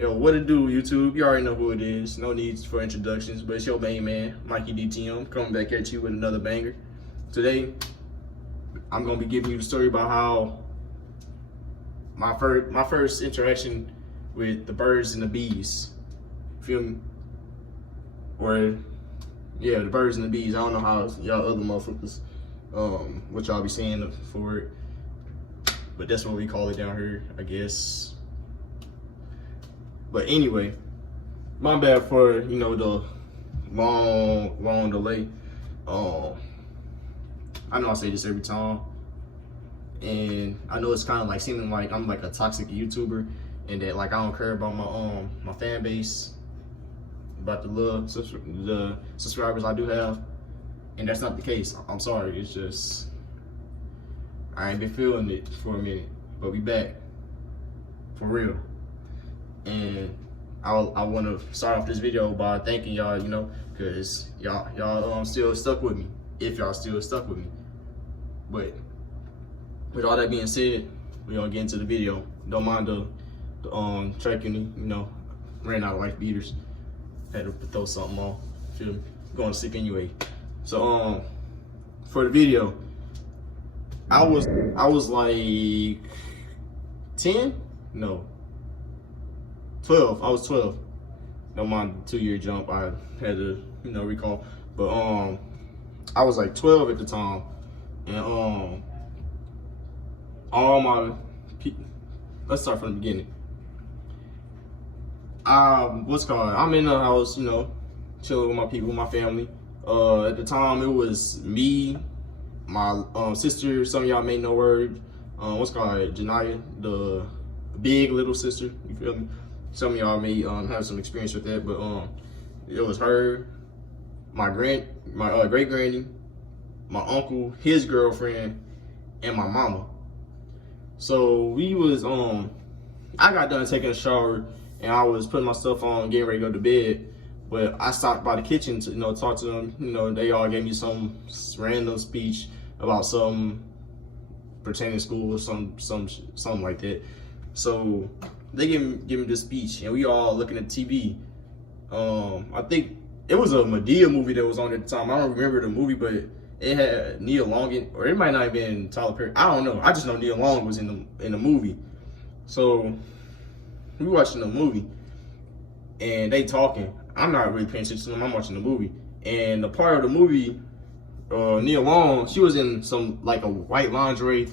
Yo, what it do, YouTube? You already know who it is. No needs for introductions, but it's your main man, Mikey DTM, coming back at you with another banger. Today, I'm gonna be giving you the story about how my first interaction with the birds and the bees. Feel me? Or yeah, the birds and the bees. I don't know how y'all other motherfuckers what y'all be saying for it, but that's what we call it down here, I guess. But anyway, my bad for the long delay. I know I say this every time, and I know it's kind of like seeming like I'm like a toxic YouTuber, and that like I don't care about my fan base, about the subscribers I do have, and that's not the case. I'm sorry. It's just I ain't been feeling it for a minute, but we back for real. And I want to start off this video by thanking y'all, because y'all still stuck with me, if y'all still stuck with me. But with all that being said, we gonna get into the video. Don't mind the tracking, ran out of life beaters. Had to throw something on. Feel me? Going to sleep anyway. So for the video, I was like 10? No. 12. I was 12. Don't mind the 2-year jump. I had to, recall. But I was like 12 at the time, and all my let's start from the beginning. I'm in the house, chilling with my people, my family. At the time, it was me, my sister. Some of y'all may know her. Janaya, the big little sister. You feel me? Some of y'all may have some experience with that, but it was her, my great granny, my uncle, his girlfriend, and my mama. So we was I got done taking a shower and I was putting my stuff on, getting ready to go to bed. But I stopped by the kitchen to talk to them. They all gave me some random speech about something pertaining to school or something like that. So they give me this speech, and we all looking at TV. I think it was a Madea movie that was on at the time. I don't remember the movie, but it had Nia Long in, or it might not have been Tyler Perry. I don't know. I just know Nia Long was in the movie. So we watching the movie, and they talking. I'm not really paying attention to them. I'm watching the movie, and the part of the movie, Nia Long, she was in some like a white lingerie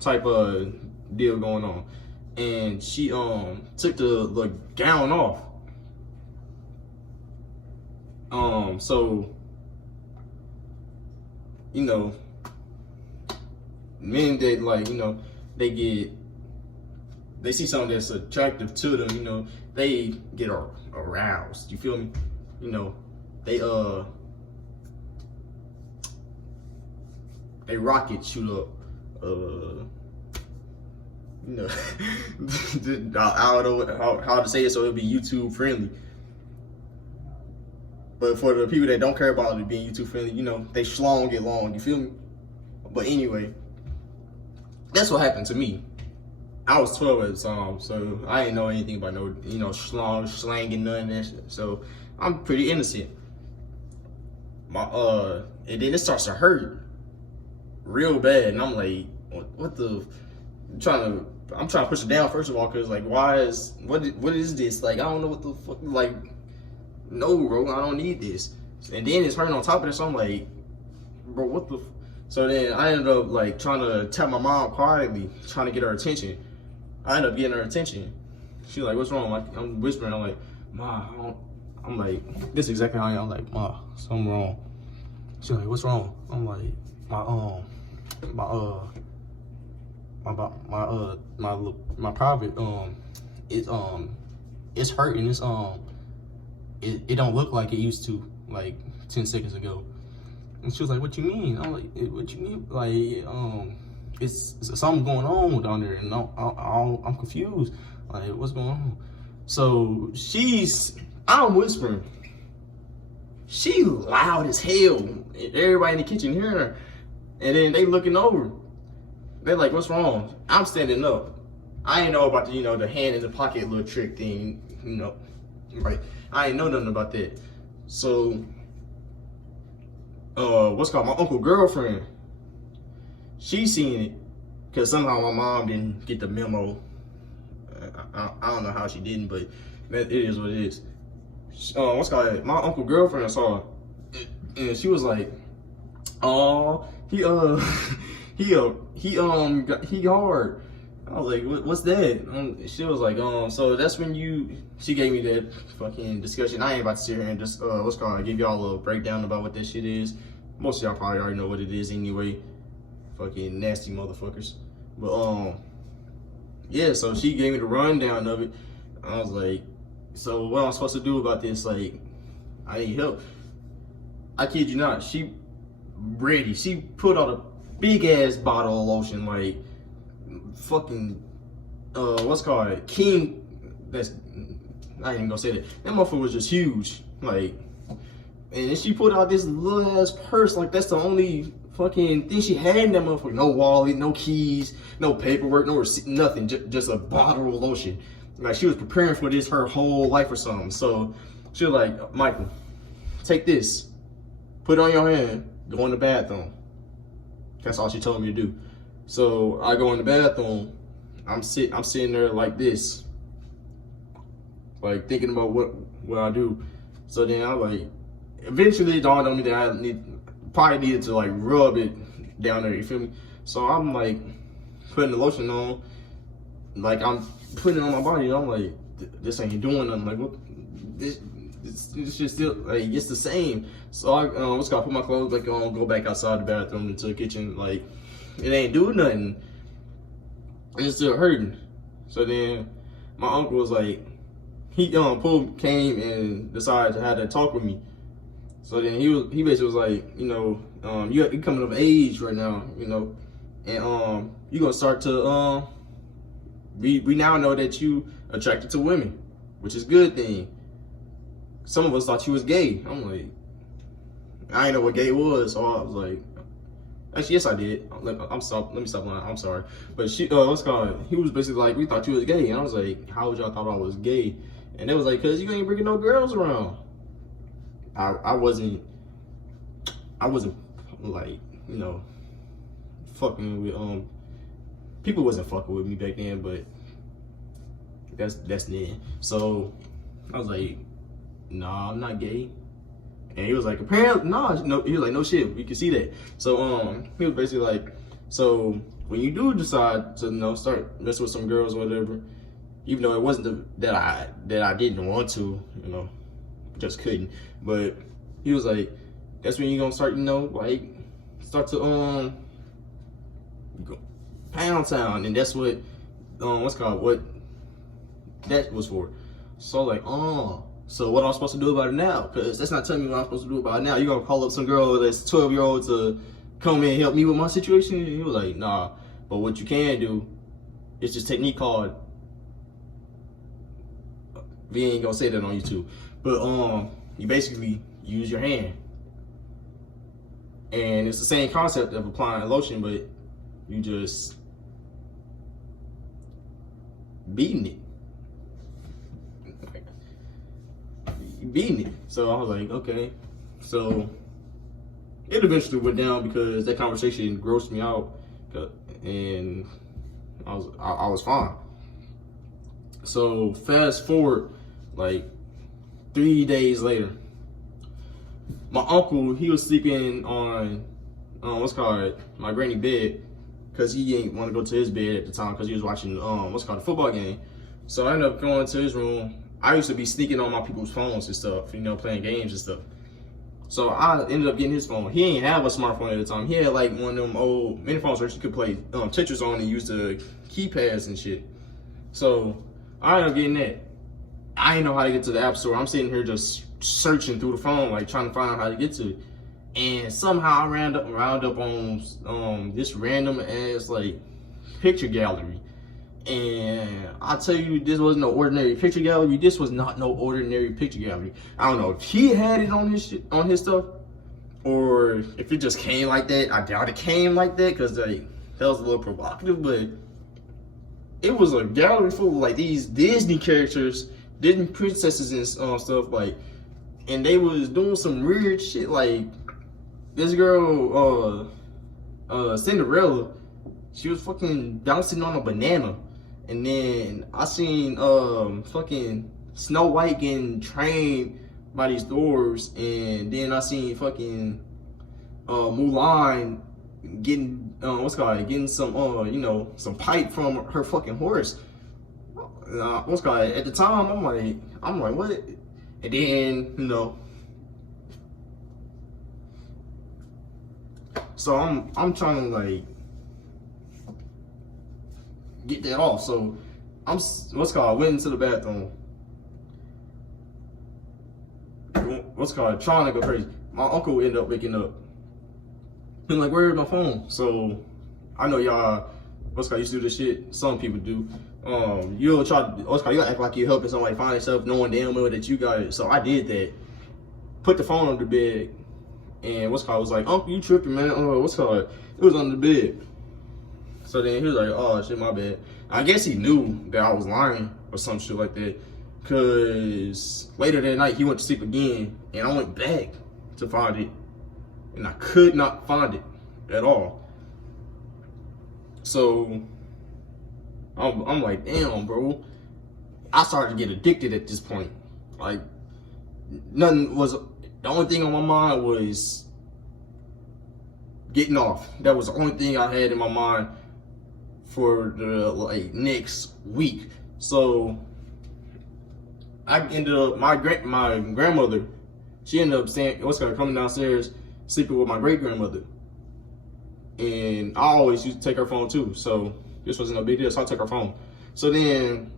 type of deal going on, and she took the gown off. So men that they see something that's attractive to them, they get aroused. You feel me? They rocket shoot up. I don't know how to say it so it'll be YouTube friendly. But for the people that don't care about it being YouTube friendly, they schlong it long. You feel me? But anyway, that's what happened to me. I was 12 at the time, so I didn't know anything about slanging none of that shit. So I'm pretty innocent. And then it starts to hurt real bad, and I'm like, what the? I'm trying to push it down first of all, cause like, what is this? Like, I don't know what the fuck. Like, no, bro, I don't need this. And then it's hurting on top of this. So I'm like, bro, what the? So then I ended up like trying to tap my mom quietly, trying to get her attention. I ended up getting her attention. She's like, what's wrong? Like, I'm whispering. I'm like, Ma, I'm like, this is exactly how I am. I'm like, Ma, something wrong. She's like, what's wrong? I'm like, my private it's hurting. It don't look like it used to, like 10 seconds ago. And she was like, what you mean? I'm like, what you mean? Like, it's something going on down there, and I'm confused. Like, what's going on? So I'm whispering. She loud as hell. Everybody in the kitchen hearing her. And then they looking over. They're like, what's wrong? I'm standing up. I didn't know about the, the hand in the pocket little trick thing, right? I didn't know nothing about that. So, what's called my uncle girlfriend, she seen it, because somehow my mom didn't get the memo. I don't know how she didn't, but it is what it is. What's called my uncle girlfriend saw it, and she was like, "Oh, he hard." I was like, "What's that?" She was like, so that's when she gave me that fucking discussion. I ain't about to sit here and just give y'all a little breakdown about what that shit is. Most of y'all probably already know what it is anyway. Fucking nasty motherfuckers. But yeah, so she gave me the rundown of it. I was like, so what am I supposed to do about this? Like, I need help. I kid you not, she put out a big ass bottle of lotion, like fucking King. That's, I ain't even gonna say that. That motherfucker was just huge, like. And then she put out this little ass purse, like that's the only fucking thing she had in that motherfucker. No wallet, no keys, no paperwork, no receipt, nothing. Just a bottle of lotion. Like she was preparing for this her whole life or something. So she was like, "Michael, take this, put it on your hand, go in the bathroom." That's all she told me to do. So I go in the bathroom. I'm sitting there like this, like thinking about what I do. So then I like, eventually it dawned on me that I probably needed to like rub it down there, you feel me? So I'm like putting the lotion on, like I'm putting it on my body, and I'm like, this ain't doing nothing. Like, what? This shit still, like, it's the same. So I put my clothes back on, go back outside the bathroom into the kitchen, like, it ain't doing nothing. It's still hurting. So then my uncle was like, he came and decided to have that talk with me. So then he basically was like, you're coming of age right now, and you're gonna start to we now know that you attracted to women, which is a good thing. Some of us thought you was gay. I'm like, I didn't know what gay was, so I was like, actually, yes, I did. Let me stop lying. I'm sorry. But he was basically like, we thought you was gay. And I was like, how would y'all thought I was gay? And they was like, cause you ain't bringing no girls around. I wasn't like, fucking with, people wasn't fucking with me back then, but that's then. So I was like, nah, I'm not gay. And he was like, apparently, no, he was like, no shit, we can see that. So he was basically like, so when you do decide to start messing with some girls or whatever, even though it wasn't that I didn't want to, just couldn't. But he was like, that's when you're gonna start, like start to go pound town, and that's what what that was for. So like, so what am I supposed to do about it now? Because that's not telling me what I'm supposed to do about it now. You're gonna call up some girl that's 12-year-old to come in and help me with my situation? And he was like, nah. But what you can do is this technique called, we ain't gonna say that on YouTube, but you basically use your hand. And it's the same concept of applying lotion, but you just beating it. So I was like, okay. So it eventually went down because that conversation grossed me out, and I was fine. So fast forward like 3 days later, my uncle, he was sleeping on my granny bed, because he ain't want to go to his bed at the time because he was watching a football game. So I ended up going to his room. I used to be sneaking on my people's phones and stuff, playing games and stuff. So I ended up getting his phone. He ain't have a smartphone at the time. He had like one of them old mini phones where you could play Tetris on and use the keypads and shit. So I ended up getting that. I didn't know how to get to the app store. I'm sitting here just searching through the phone, like trying to find out how to get to it. And somehow I round up on this random ass like picture gallery. And I tell you, this wasn't no ordinary picture gallery. This was not no ordinary picture gallery. I don't know if he had it on his stuff, or if it just came like that. I doubt it came like that, because that was a little provocative. But it was a gallery full of like these Disney characters, Disney princesses and stuff like, and they was doing some weird shit. Like this girl, Cinderella, she was fucking bouncing on a banana, and then I seen fucking Snow White getting trained by these dwarves, and then I seen fucking Mulan getting getting some you know, some pipe from her fucking horse. At the time I'm like what? And then, you know, so I'm trying to like get that off. So I'm went into the bathroom. Trying to go crazy. My uncle ended up waking up. He's like, where's my phone? So I know y'all used to do this shit. Some people do. You'll try you act like you're helping somebody find themselves, knowing damn well that you got it. So I did that. Put the phone on the bed, and was like, Uncle, you tripping, man? It was on the bed. So then he was like, oh shit, my bad. I guess he knew that I was lying or some shit like that. Cause later that night he went to sleep again, and I went back to find it, and I could not find it at all. So I'm like, damn, bro. I started to get addicted at this point. Like, the only thing on my mind was getting off. That was the only thing I had in my mind for the like next week. So I ended up, my grandmother, she ended up coming downstairs, sleeping with my great grandmother. And I always used to take her phone too. So this wasn't a big deal, so I took her phone. So then,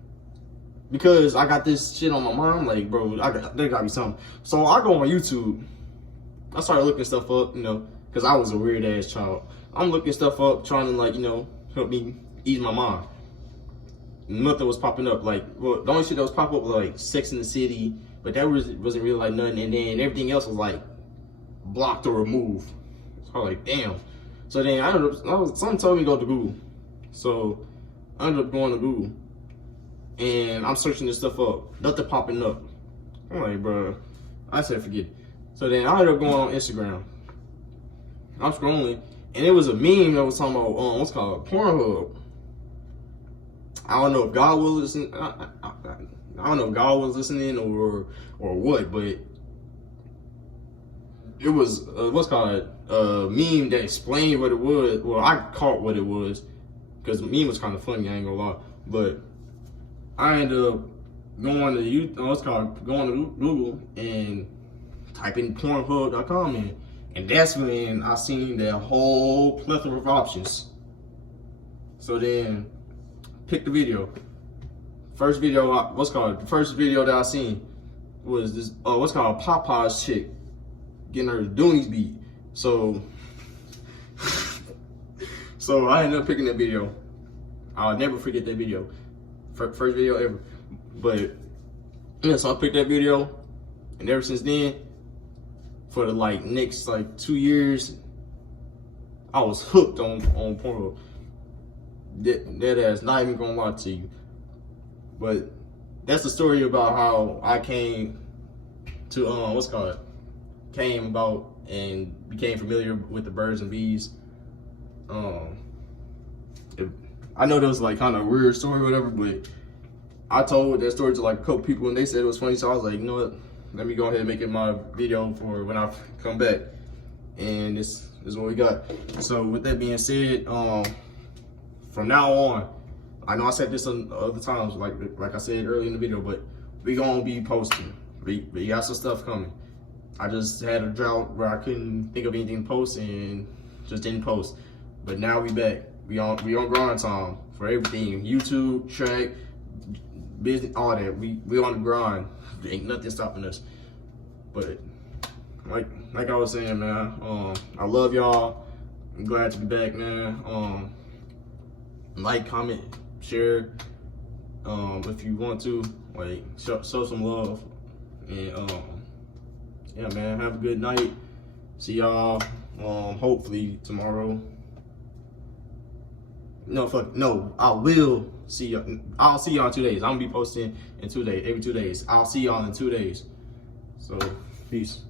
because I got this shit on my mind, like, bro, there gotta be something. So I go on YouTube. I started looking stuff up, you know, because I was a weird ass child. I'm looking stuff up, trying to, like, you know, help me ease my mind. Nothing was popping up. Like, well, the only shit that was popping up was like Sex in the City, but that wasn't really like nothing. And then everything else was like blocked or removed. So I was like, damn. So then something told me to go to Google. So I ended up going to Google, and I'm searching this stuff up. Nothing popping up. I'm like, bro, I said forget it. So then I ended up going on Instagram. I'm scrolling, and it was a meme that was talking about Pornhub. I don't know if God was listening. I don't know if God was listening or what, but it was a meme that explained what it was. Well, I caught what it was because the meme was kind of funny. I ain't gonna lie, but I ended up going to Google and typing Pornhub.com in, and that's when I seen that whole plethora of options. So then, pick the video. First video that I seen was this Popeye's chick getting her doonies beat. So I ended up picking that video. I'll never forget that video. First video ever. But yeah, so I picked that video, and ever since then, for the next 2 years, I was hooked on Pornhub. That ass, not even gonna lie to you. But that's the story about how I came to came about and became familiar with the birds and bees. I know that was kind of a weird story or whatever, but I told that story to a couple people and they said it was funny, so I was like, you know what, let me go ahead and make it my video for when I come back. And this is what we got. So with that being said, from now on, I know I said this on other times, like I said earlier in the video, but we gonna be posting. We got some stuff coming. I just had a drought where I couldn't think of anything to post and just didn't post. But now we back. We on grind time for everything. YouTube, track, business, all that. We on the grind. There ain't nothing stopping us. But like I was saying, man, I love y'all. I'm glad to be back, man. Like, comment, share, if you want to, show some love. And yeah, man, have a good night. See y'all hopefully tomorrow. No, I will see y'all. I'll see y'all in 2 days. I'm gonna be posting in 2 days, every 2 days. I'll see y'all in 2 days. So, peace.